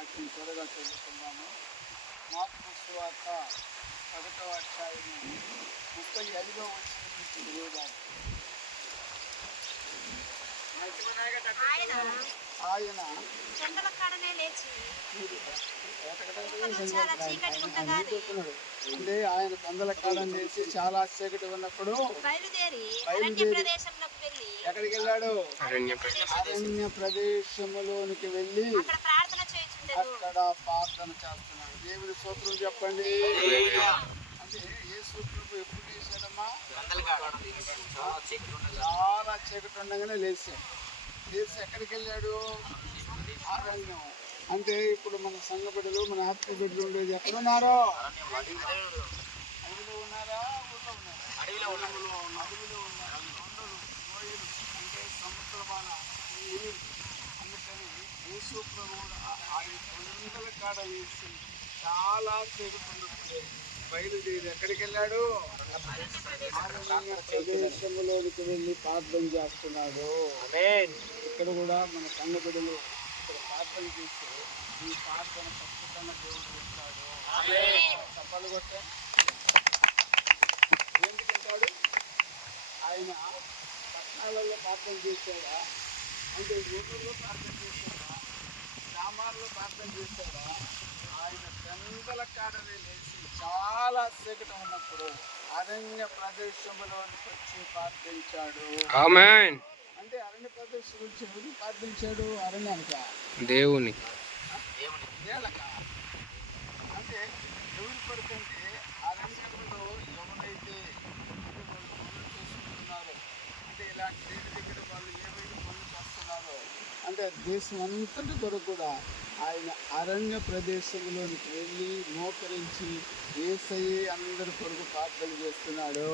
త్వరగా చదువుకుందాము. మార్పు సువార్త పదకొండవ అధ్యాయము ముప్పై ఐదో వచ్చిన నుంచి ఆయన ఆయన చెండల కాడనే లేచి చాలా చీకటి ఉండగానే అంటే ఆయన పందల కాలం చేసి చాలా చీకటి ఉన్నప్పుడు బయలుదేరి ఎక్కడికి వెళ్ళాడు? అరణ్య ప్రదేశములోనికి వెళ్ళి అక్కడ ప్రార్థన అక్కడ ప్రార్థన చేస్తున్నాడు. దేవుని సూత్రం చెప్పండి. అంటే ఏ సూత్రం ఎప్పుడు చేశాడమ్మా చాలా చీకటి ఉండగానే లేచాడు. లేచి ఎక్కడికి వెళ్ళాడు? అరణ్యం. అంటే ఇప్పుడు మన సంఘ బిడ్డలు మన ఆత్మ బిడ్డలు ఉండేది ఎక్కడున్నారో? అడవిలో ఉన్నారా? ఊళ్ళో ఉన్నారా? అడవిలో ఉన్నారు? అడవిలో ఉన్నారు? అంటే సముద్రమాన యేసు ప్రభు కూడా ఆయన కొండల కాడ వేసి చాలా చేరుకున్నప్పుడు బయలుదేరి ఎక్కడికి వెళ్ళాడు ప్రదేశంలోనికి వెళ్ళి ప్రార్థన చేస్తున్నాడు. ఇక్కడ కూడా మన బిడ్డలు ఇక్కడ ప్రార్థన చేస్తే ఈ ప్రార్థన ఖచ్చితంగా దేవుడు చేస్తాడు. చప్పాలు కొట్టే. ఎందుకు అంటాడు ఆయన పట్టణాలలో ప్రార్థన చేశాడా? అంటే ఊళ్ళలో ప్రార్థన చేశాడా? గ్రామాల్లో ప్రార్థన చేశాడా ఆయన పెందల కాడనే లేచి చాలా చీకటి ఉన్నప్పుడు అరణ్య ప్రదేశంలోనికి వచ్చి ప్రార్థించాడు. అంటే అరణ్య ప్రదేశం వచ్చి ఎవరు ప్రార్థించాడు? అరణ్యానికా? దేవుని. నేలక? అంటే ఎవరి అంటే అరణ్యంలో ఎవరైతే చేసుకుంటున్నారో అంటే ఇలాంటి అంటే దేశం అంతటి కొరకు కూడా ఆయన అరణ్య ప్రదేశంలోనికి వెళ్ళి మోకరించి ఏసయ్యి అందరి కొరకు ప్రార్థన చేస్తున్నాడు.